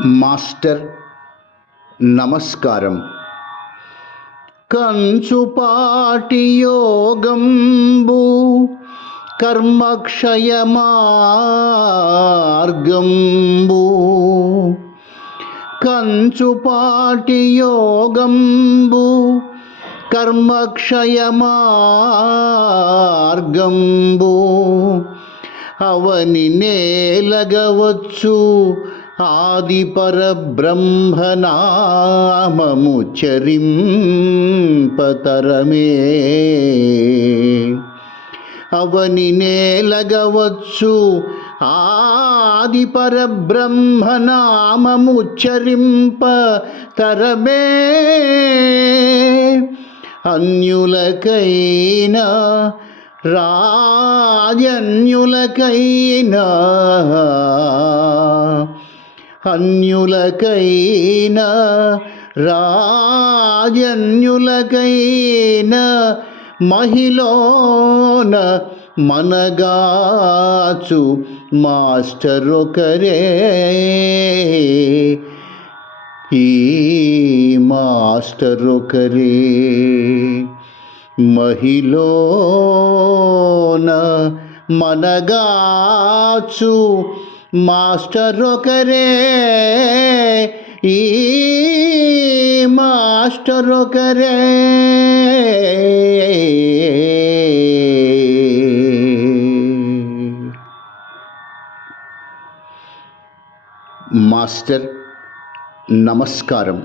Master నమస్కారం. కంచుపాటి యోగంబు కర్మక్షయమార్గంబు. కంచుపాటి యోగంబు కర్మక్షయమార్గంబు. అవని నేలగవచ్చు ఆది పరబ్రహ్మనామము చరింపతరమే అవని నేలగవచ్చు ఆది పరబ్రహ్మనామము చరింప తరమే అన్యులకైనా రాజన్యులకైనా అన్యులకైనా రాజన్యులకైనా మహిళన మనగాచు మాస్టర్ ఒకరే ఈ మాస్టర్ ఒకరే మహిళన మనగాచు మాస్టర్ ఒకరే ఈ మాస్టర్ ఒకరే మాస్టర్ నమస్కారం